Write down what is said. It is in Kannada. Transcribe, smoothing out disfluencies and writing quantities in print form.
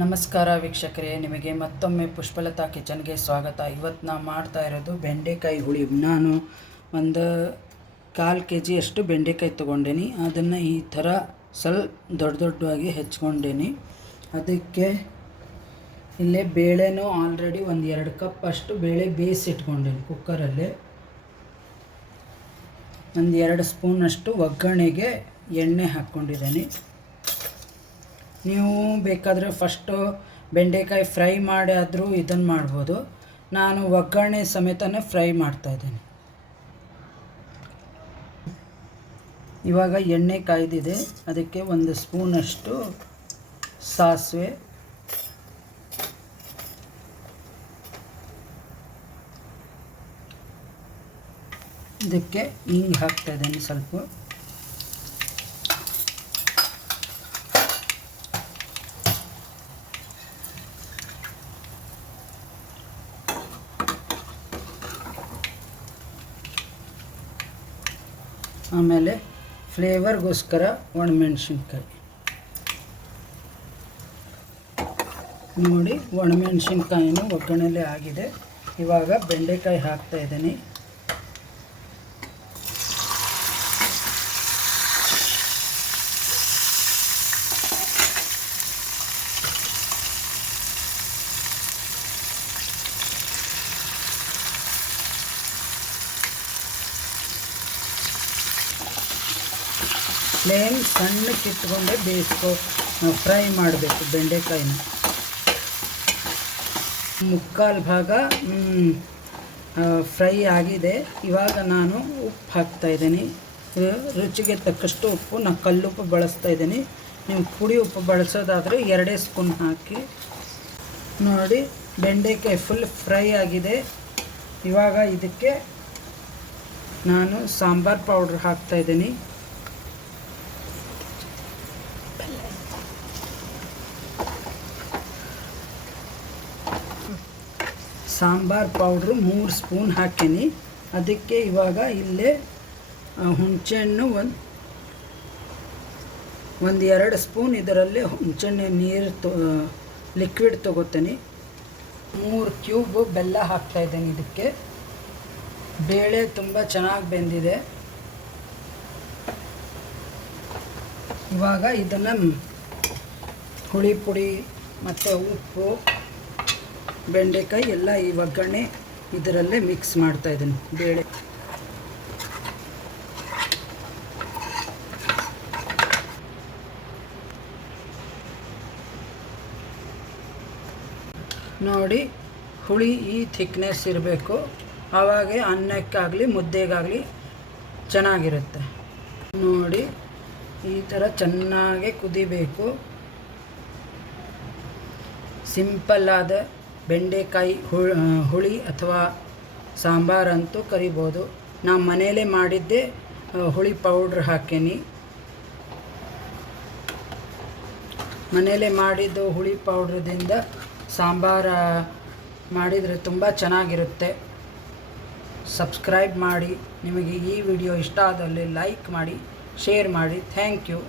ನಮಸ್ಕಾರ ವೀಕ್ಷಕರೇ, ನಿಮಗೆ ಮತ್ತೊಮ್ಮೆ ಪುಷ್ಪಲತಾ ಕಿಚನ್ಗೆ ಸ್ವಾಗತ. ಇವತ್ತು ನಾನು ಮಾಡ್ತಾ ಇರೋದು ಬೆಂಡೆಕಾಯಿ ಹುಳಿ. ನಾನು ಒಂದು 1/4 kg ಅಷ್ಟು ಬೆಂಡೆಕಾಯಿ ತೊಗೊಂಡೇನಿ. ಅದನ್ನು ಈ ಥರ ಸ್ವಲ್ಪ ದೊಡ್ಡದಾಗಿ ಹೆಚ್ಕೊಂಡೇನಿ. ಅದಕ್ಕೆ ಇಲ್ಲೇ ಬೇಳೆನೂ ಆಲ್ರೆಡಿ ಒಂದು 2 ಕಪ್ ಅಷ್ಟು ಬೇಳೆ ಬೇಯಿಸಿಟ್ಕೊಂಡೇನಿ ಕುಕ್ಕರಲ್ಲಿ. ಒಂದು 2 ಸ್ಪೂನಷ್ಟು ಒಗ್ಗರಣೆಗೆ ಎಣ್ಣೆ ಹಾಕ್ಕೊಂಡಿದ್ದೀನಿ. ನೀವು ಬೇಕಾದರೆ ಫಸ್ಟು ಬೆಂಡೆಕಾಯಿ ಫ್ರೈ ಮಾಡಿ ಆದರೂ ಇದನ್ನು ಮಾಡ್ಬೋದು. ನಾನು ಒಗ್ಗರಣೆ ಸಮೇತನೇ ಫ್ರೈ ಮಾಡ್ತಾಯಿದ್ದೀನಿ. ಇವಾಗ ಎಣ್ಣೆ ಕಾಯ್ದಿದೆ, ಅದಕ್ಕೆ 1 ಸ್ಪೂನಷ್ಟು ಸಾಸಿವೆ, ಇದಕ್ಕೆ ಹಿಂಗೆ ಹಾಕ್ತಾಯಿದ್ದೀನಿ ಸ್ವಲ್ಪ. ಆಮೇಲೆ ಫ್ಲೇವರ್ಗೋಸ್ಕರ ಒಣಮೆಣ್ಸಿನ್ಕಾಯಿ ನೋಡಿ, ಒಣಮೆಣ್ಸಿನ್ಕಾಯಿನೂ ಒಗ್ಗರಣೆಲೇ ಆಗಿದೆ. ಇವಾಗ ಬೆಂಡೆಕಾಯಿ ಹಾಕ್ತಾಯಿದ್ದೀನಿ. ಫ್ಲೇಮ್ ಸಣ್ಣಕ್ಕೆ ಇಟ್ಕೊಂಡೆ ಫ್ರೈ ಮಾಡಬೇಕು ಬೆಂಡೆಕಾಯಿನ. 3/4 ಭಾಗ ಫ್ರೈ ಆಗಿದೆ. ಇವಾಗ ನಾನು ಉಪ್ಪು ಹಾಕ್ತಾಯಿದ್ದೀನಿ. ರುಚಿಗೆ ತಕ್ಕಷ್ಟು ಉಪ್ಪು. ನಾನು ಕಲ್ಲುಪ್ಪು ಬಳಸ್ತಾಯಿದ್ದೀನಿ. ನೀವು ಪುಡಿ ಉಪ್ಪು ಬಳಸೋದಾದರೆ 2 ಸ್ಪೂನ್ ಹಾಕಿ. ನೋಡಿ, ಬೆಂಡೆಕಾಯಿ ಫುಲ್ ಫ್ರೈ ಆಗಿದೆ. ಇವಾಗ ಇದಕ್ಕೆ ನಾನು ಸಾಂಬಾರು ಪೌಡ್ರ್ ಹಾಕ್ತಾಯಿದ್ದೀನಿ. ಸಾಂಬಾರು ಪೌಡ್ರು 3 ಸ್ಪೂನ್ ಹಾಕೀನಿ. ಅದಕ್ಕೆ ಇವಾಗ ಇಲ್ಲೇ ಹುಣಸೆಹಣ್ಣು ಒಂದು 2 ಸ್ಪೂನ್ ಇದರಲ್ಲೇ ಹುಣಸೆಹಣ್ಣು ನೀರು ಲಿಕ್ವಿಡ್ ತೊಗೋತೀನಿ. 3 ಕ್ಯೂಬ್ ಬೆಲ್ಲ ಹಾಕ್ತಾಯಿದ್ದೀನಿ. ಇದಕ್ಕೆ ಬೇಳೆ ತುಂಬ ಚೆನ್ನಾಗಿ ಬೆಂದಿದೆ. ಇವಾಗ ಇದನ್ನು ಹುಳಿ ಪುಡಿ ಮತ್ತು ಉಪ್ಪು, ಬೆಂಡೆಕಾಯಿ ಎಲ್ಲ ಈ ಒಗ್ಗರಣೆ ಇದರಲ್ಲೇ ಮಿಕ್ಸ್ ಮಾಡ್ತಾಯಿದ್ದೀನಿ. ಬೇಳೆ ನೋಡಿ, ಹುಳಿ ಈ ಥಿಕ್ನೆಸ್ ಇರಬೇಕು. ಆವಾಗ ಅನ್ನಕ್ಕಾಗಲಿ ಮುದ್ದೆಗಾಗಲಿ ಚೆನ್ನಾಗಿರುತ್ತೆ. ನೋಡಿ, ಈ ಥರ ಚೆನ್ನಾಗಿ ಕುದಿಬೇಕು. ಸಿಂಪಲ್ಲಾದ ಬೆಂಡೆಕಾಯಿ ಹುಳಿ ಅಥವಾ ಸಾಂಬಾರಂತೂ ಕರಿಬೋದು. ನಾನು ಮನೆಯಲ್ಲೇ ಮಾಡಿದ್ದೆ, ಹುಳಿ ಪೌಡ್ರ್ ಹಾಕೀನಿ. ಮನೆಯಲ್ಲೇ ಮಾಡಿದ್ದು ಹುಳಿ ಪೌಡ್ರದಿಂದ ಸಾಂಬಾರು ಮಾಡಿದರೆ ತುಂಬ ಚೆನ್ನಾಗಿರುತ್ತೆ. ಸಬ್ಸ್ಕ್ರೈಬ್ ಮಾಡಿ. ನಿಮಗೆ ಈ ವಿಡಿಯೋ ಇಷ್ಟ ಆದಲ್ಲಿ ಲೈಕ್ ಮಾಡಿ, ಶೇರ್ ಮಾಡಿ. Thank you.